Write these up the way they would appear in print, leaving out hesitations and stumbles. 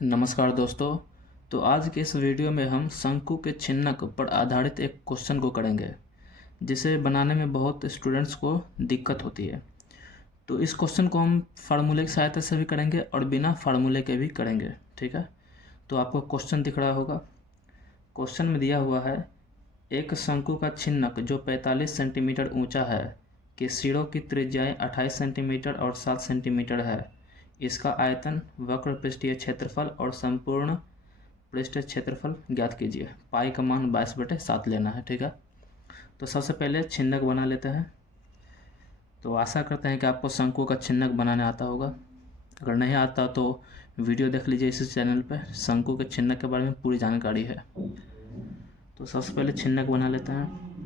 नमस्कार दोस्तों। तो आज के इस वीडियो में हम शंकु के छिन्नक पर आधारित एक क्वेश्चन को करेंगे जिसे बनाने में बहुत स्टूडेंट्स को दिक्कत होती है। तो इस क्वेश्चन को हम फार्मूले की सहायता से भी करेंगे और बिना फार्मूले के भी करेंगे। ठीक है, तो आपको क्वेश्चन दिख रहा होगा। क्वेश्चन में दिया हुआ है एक शंकु का छिन्नक जो 45 सेंटीमीटर ऊंचा है के सिरों की त्रिज्याएं 28 सेंटीमीटर और 7 सेंटीमीटर है। इसका आयतन, वक्र पृष्ठीय क्षेत्रफल और संपूर्ण पृष्ठ क्षेत्रफल ज्ञात कीजिए। पाई का मान 22/7 लेना है। ठीक है, तो सबसे पहले छिन्नक बना लेते हैं। तो आशा करते हैं कि आपको शंकु का छिन्नक बनाने आता होगा। अगर नहीं आता तो वीडियो देख लीजिए, इस चैनल पर शंकु के छिन्नक के बारे में पूरी जानकारी है। तो सबसे पहले छिन्नक बना लेते हैं।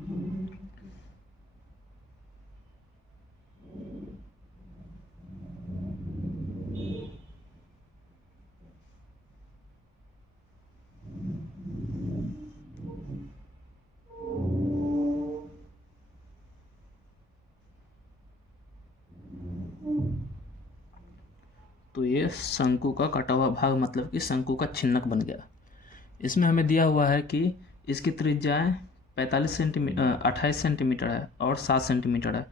तो ये शंकु का कटा हुआ भाग मतलब कि शंकु का छिन्नक बन गया। इसमें हमें दिया हुआ है कि इसकी त्रिज्याएं 28 सेंटीमीटर है और 7 सेंटीमीटर है।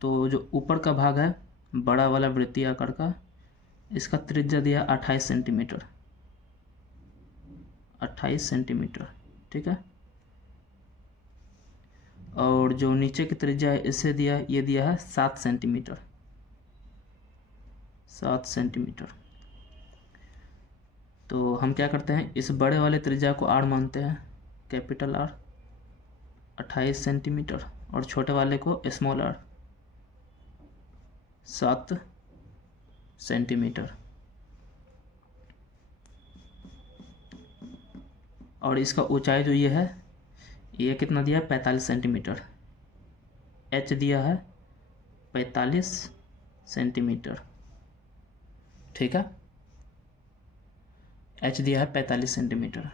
तो जो ऊपर का भाग है बड़ा वाला वृत्तीय आकार का, इसका त्रिज्या दिया 28 सेंटीमीटर। 28 सेंटीमीटर, ठीक है। और जो नीचे की त्रिज्या है इसे दिया, ये दिया है 7 सेंटीमीटर। 7 सेंटीमीटर। तो हम क्या करते हैं, इस बड़े वाले त्रिज्या को आर मानते हैं, कैपिटल आर 28 सेंटीमीटर, और छोटे वाले को स्मॉल आर 7 सेंटीमीटर। और इसका ऊंचाई जो ये है, ये कितना दिया है, 45 सेंटीमीटर। एच दिया है 45 सेंटीमीटर, ठीक है। एच दिया है 45 सेंटीमीटर।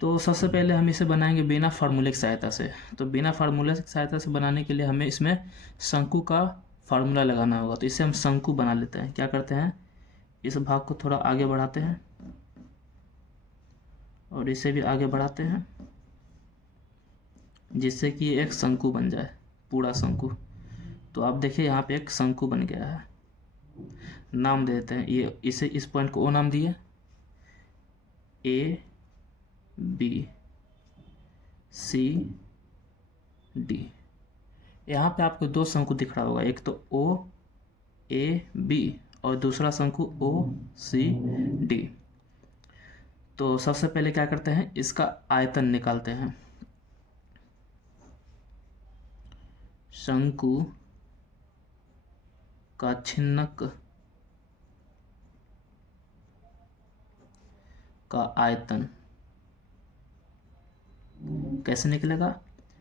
तो सबसे पहले हम इसे बनाएंगे बिना फार्मूले की सहायता से। तो बिना फार्मूले की सहायता से बनाने के लिए हमें इसमें शंकु का फार्मूला लगाना होगा। तो इसे हम शंकु बना लेते हैं। क्या करते हैं, इस भाग को थोड़ा आगे बढ़ाते हैं और इसे भी आगे बढ़ाते हैं, जिससे कि एक शंकु बन जाए, पूरा शंकु। तो आप देखिए यहाँ पे एक शंकु बन गया है। नाम दे देते हैं, ये इसे, इस पॉइंट को ओ नाम दिए, ए बी सी डी। यहाँ पे आपको दो शंकु दिख रहा होगा, एक तो ओ ए बी और दूसरा शंकु ओ सी डी। तो सबसे पहले क्या करते हैं, इसका आयतन निकालते हैं। शंकु का छिन्नक का आयतन कैसे निकलेगा।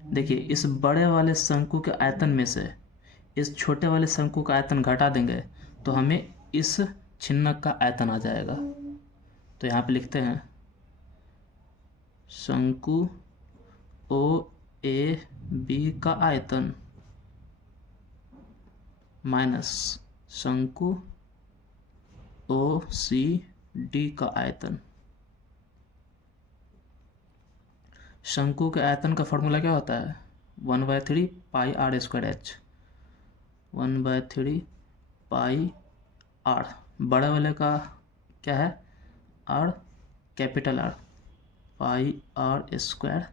देखिए, इस बड़े वाले शंकु के आयतन में से इस छोटे वाले शंकु का आयतन घटा देंगे तो हमें इस छिन्नक का आयतन आ जाएगा। तो यहाँ पे लिखते हैं शंकु ओ ए बी का आयतन माइनस शंकु ओ सी डी का आयतन। शंकु के आयतन का फॉर्मूला क्या होता है, 1/3 pi r square h. 1/3 pi r, बड़े वाले का क्या है, R, capital R, pi r square.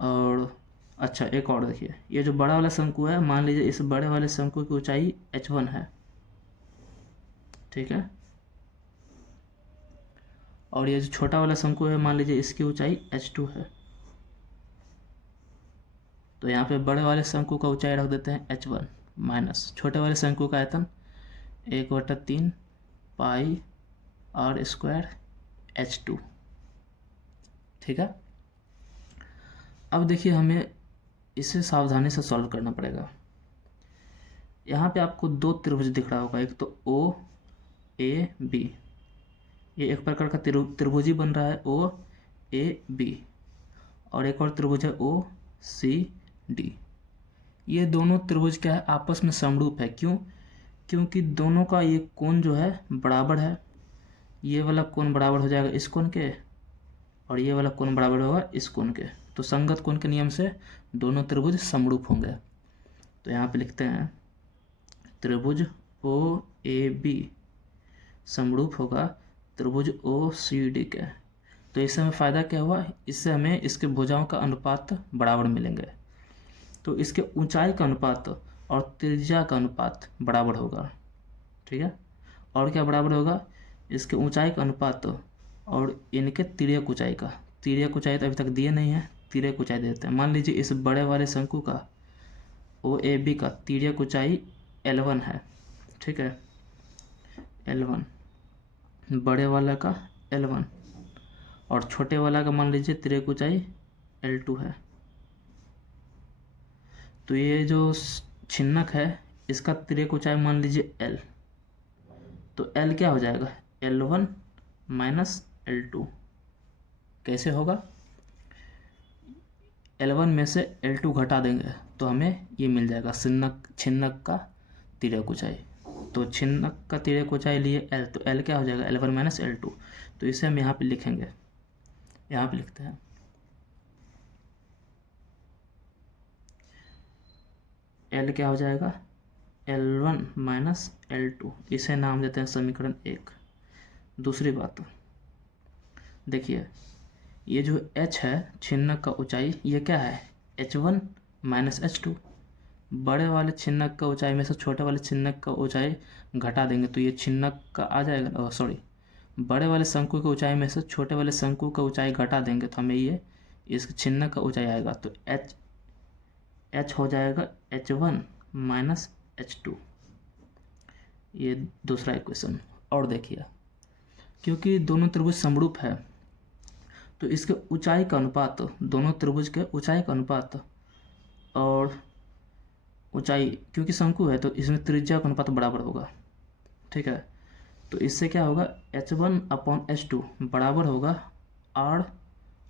और अच्छा, एक और देखिए, ये जो बड़ा वाला शंकु है, मान लीजिए इस बड़े वाले शंकु की ऊंचाई h1 है, ठीक है। और ये जो छोटा वाला शंकु है, मान लीजिए इसकी ऊंचाई h2 है। तो यहाँ पे बड़े वाले शंकु का ऊंचाई रख देते हैं h1 माइनस छोटे वाले शंकु का आयतन 1/3 पाई आर स्क्वायर h2, ठीक है। अब देखिए, हमें इसे सावधानी से सॉल्व करना पड़ेगा। यहाँ पे आपको दो त्रिभुज दिख रहा होगा, एक तो ओ ए बी, ये एक प्रकार का त्रिभुज ही बन रहा है, ओ ए बी। और एक और त्रिभुज है ओ सी डी। ये दोनों त्रिभुज क्या है, आपस में समरूप है। क्यों, क्योंकि दोनों का ये कोण जो है बराबर है। ये वाला कोण बराबर हो जाएगा इस कोण के, और ये वाला कोण बराबर होगा इस कोण के। तो संगत कोण के नियम से दोनों त्रिभुज समरूप होंगे। तो यहाँ पे लिखते हैं त्रिभुज ओ ए बी समरूप होगा त्रिभुज ओ सी डी के। तो इससे हमें फ़ायदा क्या हुआ, इससे हमें इसके भुजाओं का अनुपात बराबर मिलेंगे। तो इसके ऊंचाई का अनुपात और त्रिज्या का अनुपात बराबर होगा, ठीक है। और क्या बराबर होगा, इसके ऊंचाई का अनुपात और इनके तिर्यक ऊंचाई का। तिर्यक ऊंचाई तो अभी तक दिए नहीं है, तिर्यक ऊंचाई दे देते हैं। मान लीजिए इस बड़े वाले शंकु का ओ ए बी का तिर्यक ऊंचाई L1 है, ठीक है, L1 बड़े वाला का L1, और छोटे वाला का मान लीजिए तिर्यक ऊंचाई L2 है। तो ये जो छिन्नक है इसका तिर्यक ऊंचाई मान लीजिए L, तो L क्या हो जाएगा, L1 माइनस L2। कैसे होगा, L1 में से L2 घटा देंगे तो हमें ये मिल जाएगा छिन्नक का तिर्यक ऊंचाई। तो छिन्नक का तिर्यक ऊंचाई लिए L, तो L क्या हो जाएगा, L1 माइनस L2। तो इसे हम यहाँ पे लिखेंगे, यहाँ पे लिखते हैं L क्या हो जाएगा, L1 माइनस L2। इसे नाम देते हैं समीकरण 1। दूसरी बात देखिए, ये जो H है छिन्नक का ऊंचाई, ये क्या है, H1 माइनस H2। बड़े वाले छिन्नक का ऊंचाई में से छोटे वाले छिन्नक का ऊंचाई घटा देंगे तो ये छिन्नक का आ जाएगा, सॉरी, बड़े वाले शंकु की ऊंचाई में से छोटे वाले शंकु का ऊंचाई घटा देंगे तो हमें ये इस छिन्नक का ऊंचाई आएगा। तो H हो जाएगा H1 माइनस H2। ये दूसरा इक्वेशन। और देखिए, क्योंकि दोनों त्रिभुज समरूप है तो इसके ऊंचाई का अनुपात, दोनों त्रिभुज के ऊंचाई का अनुपात और ऊंचाई, क्योंकि शंकु है तो इसमें त्रिज्या का अनुपात बराबर होगा, ठीक है। तो इससे क्या होगा, H1 अपॉन H2 बराबर होगा R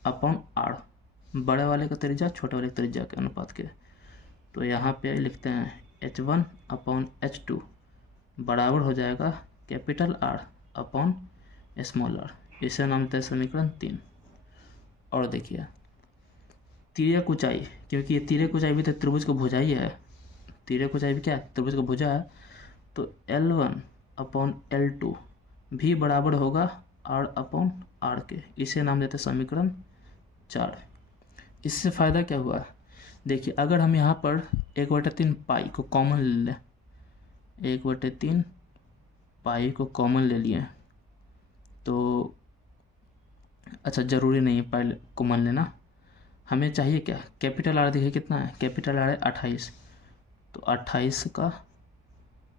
अपॉन R, बड़े वाले का त्रिज्या छोटे वाले त्रिज्या के अनुपात के। तो यहाँ पे लिखते हैं H1 अपॉन H2 बराबर हो जाएगा capital R upon small r। इसे नाम देते हैं समीकरण 3। और देखिए तिर्यक ऊंचाई, क्योंकि ये तिर्यक ऊंचाई भी तो त्रिभुज का भुजा ही है, तिर्यक ऊंचाई भी क्या है, त्रिभुज का भुजा है। तो L1 अपॉन L2 भी बराबर होगा R अपॉन R के। इसे नाम देते हैं समीकरण 4। इससे फ़ायदा क्या हुआ, देखिए अगर हम यहाँ पर 1/3 पाई को कॉमन ले लें, 1/3 पाई को कॉमन ले लिए तो अच्छा, ज़रूरी नहीं है पाई कॉमन लेना, हमें चाहिए क्या, कैपिटल R देखिए कितना है, कैपिटल R है 28, तो 28 का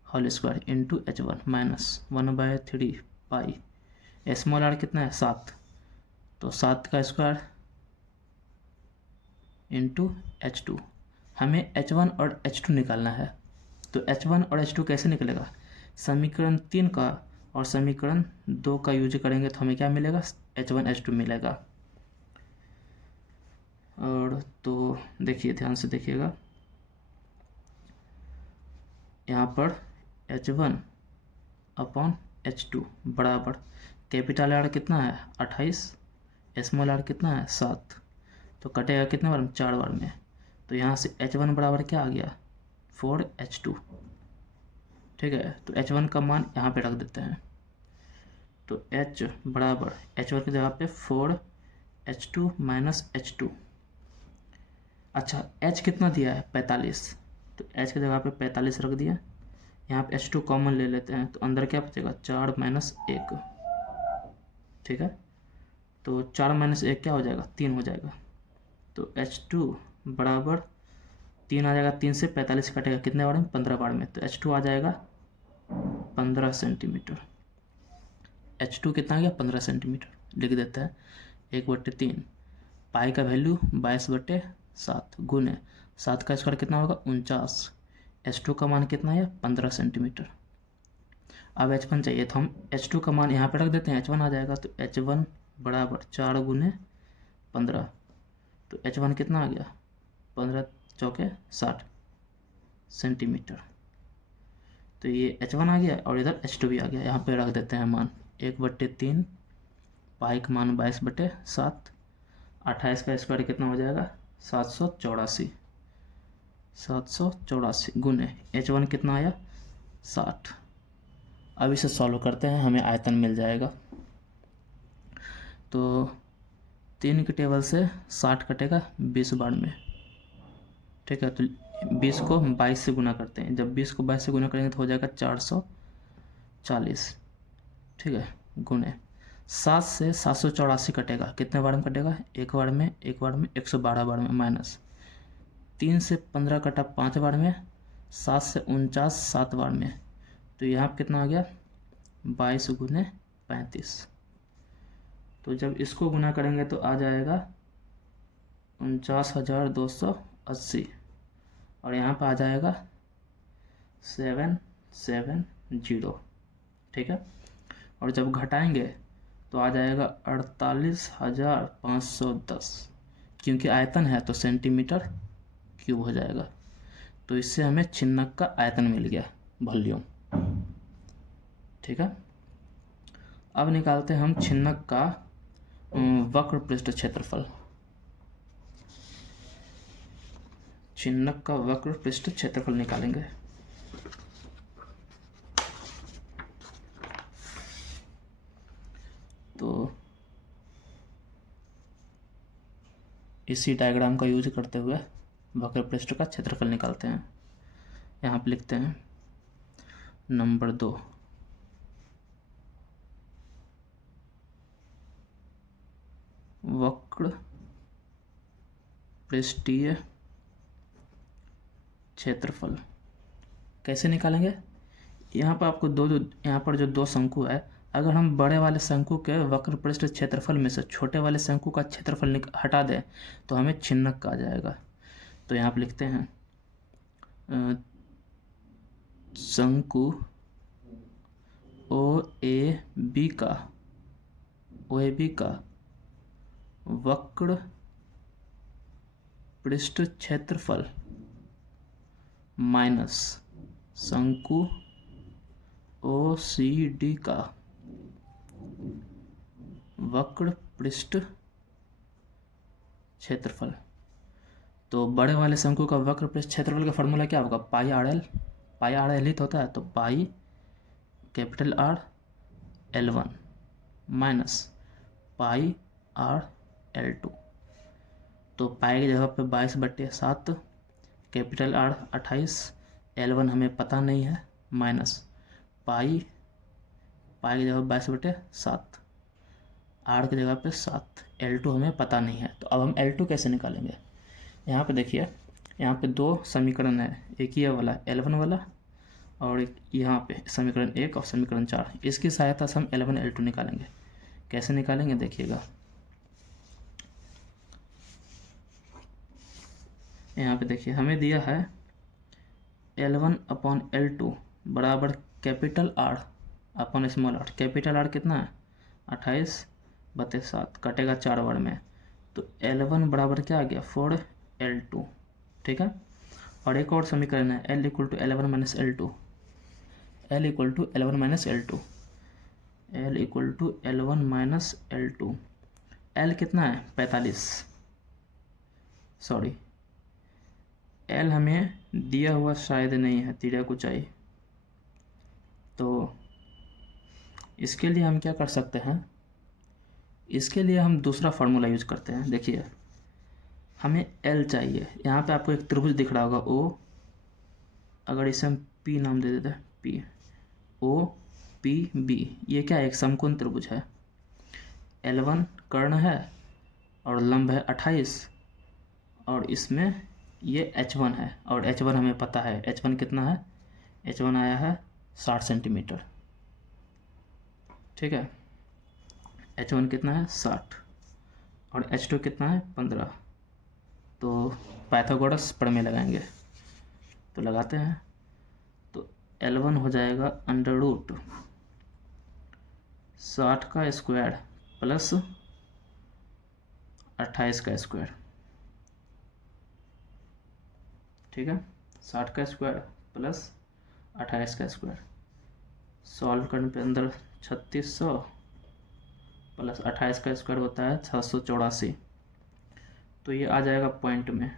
whole square into H1 minus 1/3 pi, small r कितना है 7, तो 7 का स्क्वायर इंटू H2। हमें H1 और H2 निकालना है। तो H1 और H2 कैसे निकलेगा, समीकरण 3 का और समीकरण 2 का यूज करेंगे तो हमें क्या मिलेगा, H1 H2 मिलेगा। और तो देखिए ध्यान से देखिएगा, यहाँ पर H1 अपॉन H2 बराबर कैपिटल R कितना है 28, स्मॉल r कितना है 7, तो कटेगा कितने बार में, 4 बार में। तो यहाँ से H1 बराबर क्या आ गया 4H2, ठीक है। तो H1 का मान यहाँ पे रख देते हैं, तो H बराबर H1 की जगह पे 4H2 माइनस H2। अच्छा H कितना दिया है 45, तो H की जगह पे 45 रख दिया, यहाँ पे H2 कॉमन ले लेते हैं तो अंदर क्या बचेगा 4 माइनस 1, ठीक है। तो 4 माइनस 1 क्या हो जाएगा 3 हो जाएगा। तो H2 बराबर 3 आ जाएगा, 3 से 45 कटेगा कितने बार में, 15 बार में। तो H2 आ जाएगा 15 सेंटीमीटर। H2 कितना आ गया 15 सेंटीमीटर। लिख देते हैं 1/3 पाई का वैल्यू 22/7 गुने 7 का स्क्वायर कितना होगा 49, H2 का मान कितना है 15 सेंटीमीटर। अब H1 चाहिए तो हम H2 का मान यहाँ पे रख देते हैं, H1 आ जाएगा। तो H1 बराबर 4 गुने 15, तो H1 कितना आ गया 15 चौके 60 सेंटीमीटर। तो ये H1 आ गया और इधर H2 भी आ गया, यहाँ पे रख देते हैं मान। 1/3, पाई का मान 22/7, 28 का स्क्वायर कितना हो जाएगा 784 गुने h1 कितना आया 60। अब इसे सॉल्व करते हैं, हमें आयतन मिल जाएगा। तो 3 के टेबल से 60 कटेगा 20 बार में, ठीक है। तो 20 को 22 से गुना करते हैं, जब 20 को 22 से गुना करेंगे तो हो जाएगा 440, ठीक है, गुने 7 से 784 कटेगा, कितने बार में कटेगा, एक बार में 112 बार में, माइनस 3 से 15 कटा 5 बार में, 7 से 49 7 बार में, तो यहाँ पर कितना आ गया 22 गुने 35। तो जब इसको गुना करेंगे तो आ जाएगा 49,280 और यहाँ पर आ जाएगा 770, ठीक है। और जब घटाएंगे तो आ जाएगा 48,510, क्योंकि आयतन है तो सेंटीमीटर क्यूब हो जाएगा। तो इससे हमें छिन्नक का आयतन मिल गया, वॉल्यूम, ठीक है। अब निकालते हैं हम छिन्नक का वक्र पृष्ठ क्षेत्रफल। छिन्नक का वक्र पृष्ठ क्षेत्रफल निकालेंगे। तो इसी डायग्राम का यूज करते हुए वक्र पृष्ठ का क्षेत्रफल निकालते हैं। यहाँ पे लिखते हैं नंबर 2, वक्र पृष्ठीय क्षेत्रफल कैसे निकालेंगे। यहाँ पर आपको यहाँ पर जो दो शंकु है, अगर हम बड़े वाले शंकु के वक्र पृष्ठ क्षेत्रफल में से छोटे वाले शंकु का क्षेत्रफल हटा दें तो हमें छिन्नक का आ जाएगा। तो यहाँ पर लिखते हैं शंकु OAB का वक्र पृष्ठ क्षेत्रफल माइनस शंकु OCD का वक्र पृष्ठ क्षेत्रफल। तो बड़े वाले शंकु का वक्र पृष्ठ क्षेत्रफल का फॉर्मूला क्या होगा, पाई आर एल ही तो होता है। तो pi capital R L1 minus pi R L2। तो पाई की जगह पे 22/7, कैपिटल R 28, L1 हमें पता नहीं है, माइनस पाई की जगह 22/7, R की जगह पे 7, L2 हमें पता नहीं है। तो अब हम L2 कैसे निकालेंगे। यहाँ पे देखिए, यहाँ पे दो समीकरण है, एक ये वाला L1 वाला और एक यहाँ पे समीकरण 1 और समीकरण 4। इसकी सहायता से हम L1 L2 निकालेंगे। कैसे निकालेंगे देखिएगा, यहाँ पे देखिए हमें दिया है L1/L2 बराबर कैपिटल R अपन स्मॉल r। कैपिटल R कितना है 28/7, कटेगा 4 बार में। तो L1 बराबर क्या आ गया 4L2, ठीक है। और एक और समीकरण है L = L1 - L2, L = L1 - L2, L = L1 - L2। L कितना है 45, सॉरी L हमें दिया हुआ शायद नहीं है, तिर्यक ऊंचाई। तो इसके लिए हम क्या कर सकते हैं, इसके लिए हम दूसरा फार्मूला यूज करते हैं। देखिए हमें L चाहिए, यहाँ पे आपको एक त्रिभुज दिख रहा होगा O, अगर इसे हम P नाम दे देते हैं, POPB, ये क्या है एक समकोण त्रिभुज है। L1 कर्ण है और लंब है 28 और इसमें ये H1 है और H1 हमें पता है, H1 कितना है, H1 आया है 60 सेंटीमीटर, ठीक है। H1 कितना है 60 और H2 कितना है 15। तो पाइथागोरस प्रमेय लगाएंगे, तो लगाते हैं। तो L1 हो जाएगा √60 का स्क्वायर प्लस 28 का स्क्वायर, ठीक है। 60 का स्क्वायर प्लस 28 का स्क्वायर। सॉल्व करने पे अंदर 3600 प्लस 28 का स्क्वायर होता है 684। तो ये आ जाएगा पॉइंट में।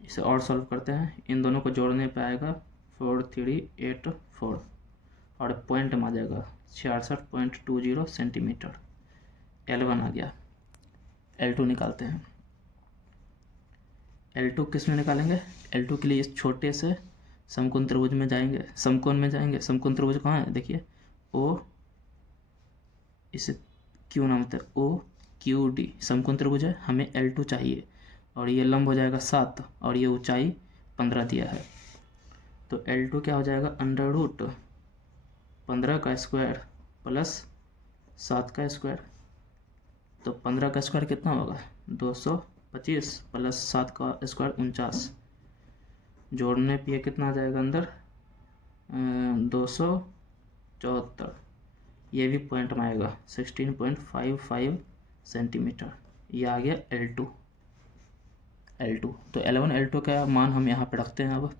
इसे और सॉल्व करते हैं, इन दोनों को जोड़ने पे आएगा 4384 और पॉइंट में आ जाएगा 66.20 सेंटीमीटर। L1 आ गया। L2 निकालते हैं। L2 किस में निकालेंगे? L2 के लिए इस छोटे से समकोण त्रिभुज में जाएंगे, समकोण में जाएंगे। समकोण त्रिभुज कहाँ है? देखिए O, इसे Q नाम होता है, OQD समकोण त्रिभुज है। हमें L2 चाहिए और ये लंब हो जाएगा 7 और ये ऊंचाई 15 दिया है। तो L2 क्या हो जाएगा? √15 का स्क्वायर प्लस 7 का स्क्वायर। तो 15 का स्क्वायर कितना होगा? 225 प्लस 7 का स्क्वायर 49। जोड़ने पे ये कितना आ जाएगा अंदर? 274। ये भी पॉइंट में आएगा 16.55 सेंटीमीटर। ये आ गया L2। तो L1 L2 का मान हम यहाँ पे रखते हैं अब।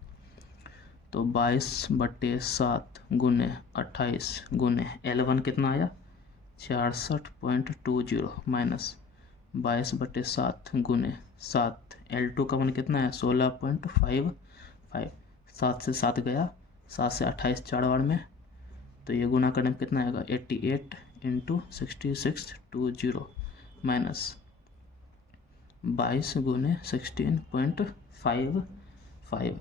तो 22/7 गुने 28 गुने L1 कितना आया? 66.20 माइनस 22/7 गुने 7। L2 का मान कितना है? 16.55। 7 से 7 गया, 7 से 28 4 बार में, तो ये गुना करने में कितना आएगा? 88 × 6620 माइनस 22 गुने 16.55।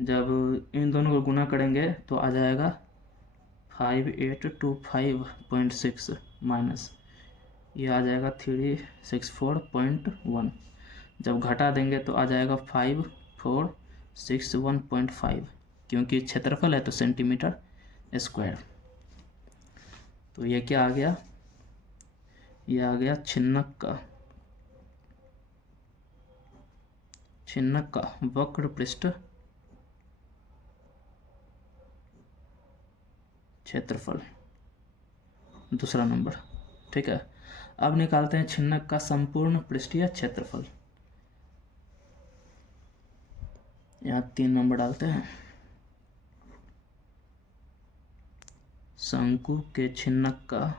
जब इन दोनों को गुना करेंगे तो आ जाएगा 5825.6 माइनस ये आ जाएगा 364.1। जब घटा देंगे तो आ जाएगा 5461.5, क्योंकि क्षेत्रफल है तो सेंटीमीटर स्क्वायर। तो ये क्या आ गया? ये आ गया छिन्नक का वक्र पृष्ठ क्षेत्रफल, दूसरा नंबर। ठीक है, अब निकालते हैं छिन्नक का संपूर्ण पृष्ठीय क्षेत्रफल। यहाँ 3 नंबर डालते हैं। शंकु के छिन्नक का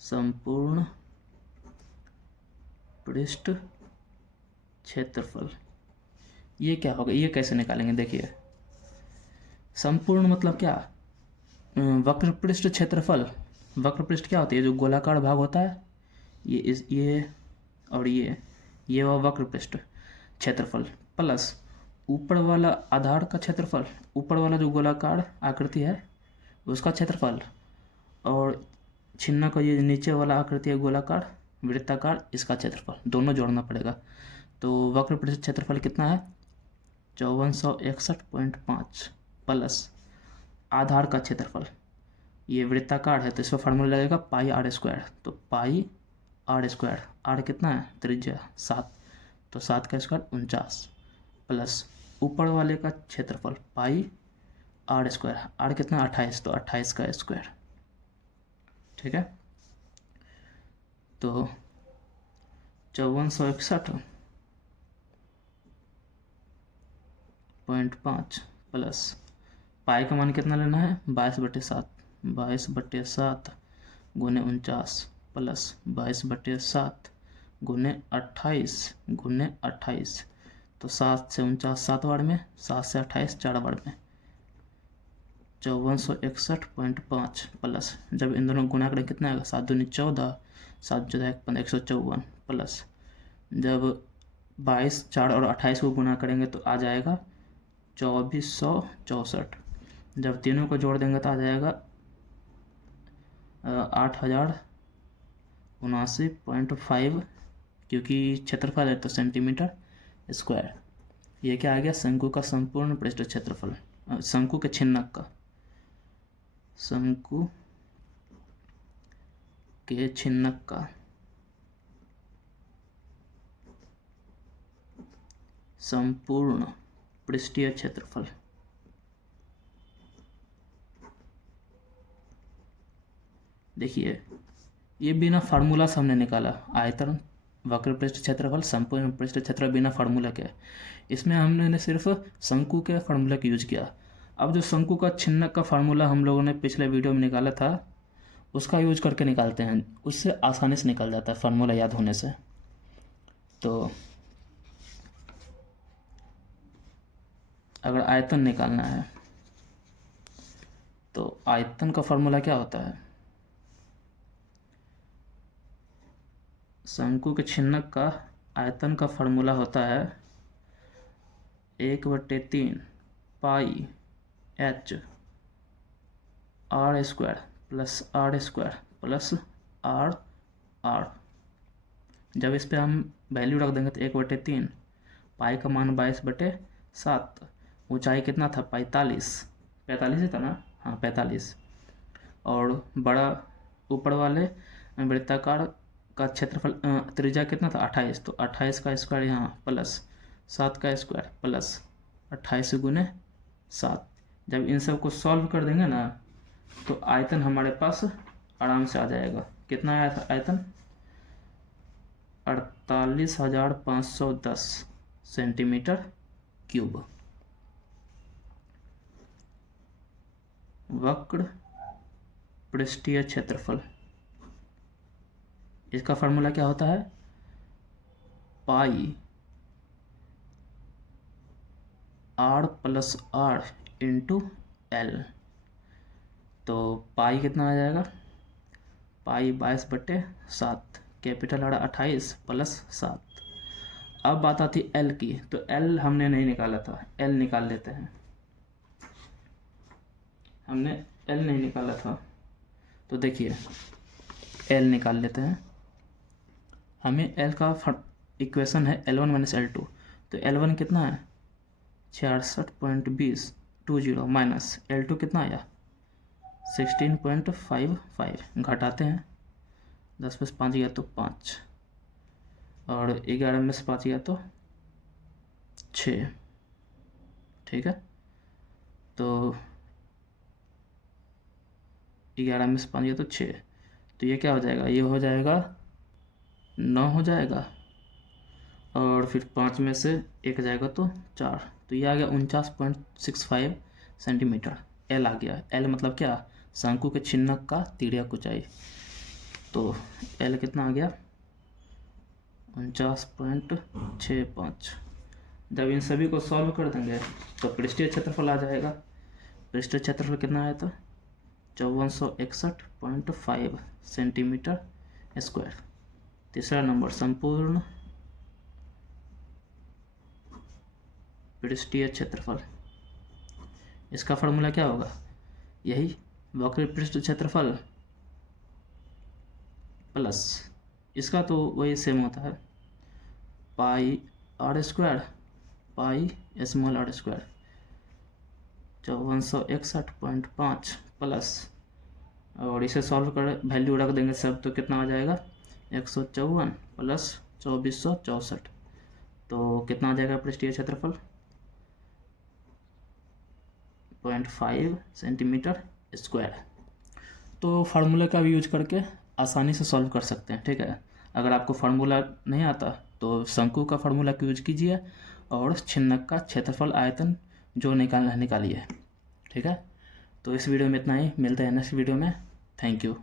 संपूर्ण पृष्ठ क्षेत्रफल, ये क्या होगा? ये कैसे निकालेंगे? देखिए, संपूर्ण मतलब क्या? वक्र पृष्ठ क्षेत्रफल। वक्र पृष्ठ क्या होती है? जो गोलाकार भाग होता है, ये और ये वह वक्र पृष्ठ क्षेत्रफल प्लस ऊपर वाला आधार का क्षेत्रफल, ऊपर वाला जो गोलाकार आकृति है उसका क्षेत्रफल, और छिन्नक का ये नीचे वाला आकृति है गोलाकार वृत्ताकार, इसका क्षेत्रफल, दोनों जोड़ना पड़ेगा। तो वक्र पृष्ठ क्षेत्रफल कितना है? 5461.5 प्लस आधार का क्षेत्रफल, ये वृत्ताकार है तो इसका फार्मूला लगेगा πr²। तो πr², r कितना है? त्रिज्या 7, तो 7 का स्क्वायर 49 प्लस ऊपर वाले का क्षेत्रफल πr², r कितना? 28, तो 28 का स्क्वायर। ठीक है, तो 5461.5 प्लस पाई का मान कितना लेना है? 22/7, 22/7 गुने 49 प्लस 22/7 गुने 28 गुने 28। तो 7 से 49 7 बार में, 7 से 28 4 बार में, 5461.5 प्लस जब इन दोनों गुना करें कितना आएगा? 7 दूनी 14, 7 14 154 प्लस जब 22 4 और 28 को गुना करेंगे तो आ जाएगा 2464। जब तीनों को जोड़ देंगे तो आ जाएगा 8079.5, क्योंकि क्षेत्रफल है तो सेंटीमीटर स्क्वायर। ये क्या आ गया? शंकु का संपूर्ण पृष्ठ क्षेत्रफल, शंकु के छिन्नक का, शंकु के छिन्नक का संपूर्ण पृष्ठीय क्षेत्रफल। देखिए, ये बिना फार्मूला से हमने निकाला, आयतन, वक्र पृष्ठ क्षेत्रफल, संपूर्ण पृष्ठ क्षेत्रफल बिना फार्मूला के। इसमें हमने सिर्फ शंकु के फार्मूला का यूज किया। अब जो शंकु का छिन्नक का फार्मूला हम लोगों ने पिछले वीडियो में निकाला था, उसका यूज करके निकालते हैं, उससे आसानी से निकल जाता है फार्मूला याद होने से। तो अगर आयतन निकालना है तो आयतन का फार्मूला क्या होता है? शंकु के छिन्नक का आयतन का फार्मूला होता है 1/3 पाई h r square plus r square plus r। जब इस पे हम वैल्यू रख देंगे तो 1/3, पाई का मान 22/7, ऊंचाई कितना था? 45 ही था ना? हाँ 45। और बड़ा ऊपर वाले वृत्ताकार का क्षेत्रफल त्रिज्या कितना था? 28, तो 28 का स्क्वायर यहाँ प्लस 7 का स्क्वायर प्लस 28 गुने 7। जब इन सब को सॉल्व कर देंगे ना तो आयतन हमारे पास आराम से आ जाएगा। कितना आया था आयतन? 48,510 सेंटीमीटर क्यूब। वक्र पृष्ठीय क्षेत्रफल, इसका फार्मूला क्या होता है? पाई r plus r into L. तो पाई कितना आ जाएगा? पाई 22/7, कैपिटल R 28 प्लस 7। अब बात आती एल की, तो एल हमने नहीं निकाला था, एल निकाल लेते हैं। हमने एल नहीं निकाला था, तो देखिए एल निकाल लेते हैं। हमें एल का इक्वेशन है L1 माइनस L2, तो L1 कितना है? 66.20 माइनस L2 कितना आया? 16.55। घटाते हैं, 10 में से 5 गया तो 5, और 11 में से 5 गया तो 6। ठीक है, तो 11 में से 5 गया तो 6, तो ये क्या हो जाएगा? ये हो जाएगा 9 हो जाएगा, और फिर 5 में से 1 जाएगा तो 4, तो ये आ गया 49.65 सेंटीमीटर। एल आ गया। एल मतलब क्या? शंकु के छिन्नक का तिर्यक ऊंचाई। तो एल कितना आ गया? 49.65। जब इन सभी को सॉल्व कर देंगे तो पृष्ठीय क्षेत्रफल आ जाएगा। पृष्ठीय क्षेत्रफल कितना आया था? 5461.5 सेंटीमीटर स्क्वायर। तीसरा नंबर, संपूर्ण पृष्ठीय क्षेत्रफल, इसका फार्मूला क्या होगा? यही वक्र पृष्ठ क्षेत्रफल प्लस इसका तो वही सेम होता है, पाई r square pi small r square. 5461.5 plus, और इसे सॉल्व कर वैल्यू रख देंगे सब, तो कितना आ जाएगा? 154 प्लस 2464, तो कितना आ जाएगा पृष्ठीय क्षेत्रफल? 0.5 सेंटीमीटर स्क्वायर। तो फार्मूला का भी यूज करके आसानी से सॉल्व कर सकते हैं। ठीक है, अगर आपको फार्मूला नहीं आता तो शंकु का फार्मूला का यूज कीजिए, और छिन्नक का क्षेत्रफल आयतन जो निकालना है निकालिए। ठीक है, तो इस वीडियो में इतना ही, मिलते हैं नेक्स्ट वीडियो में। Thank you.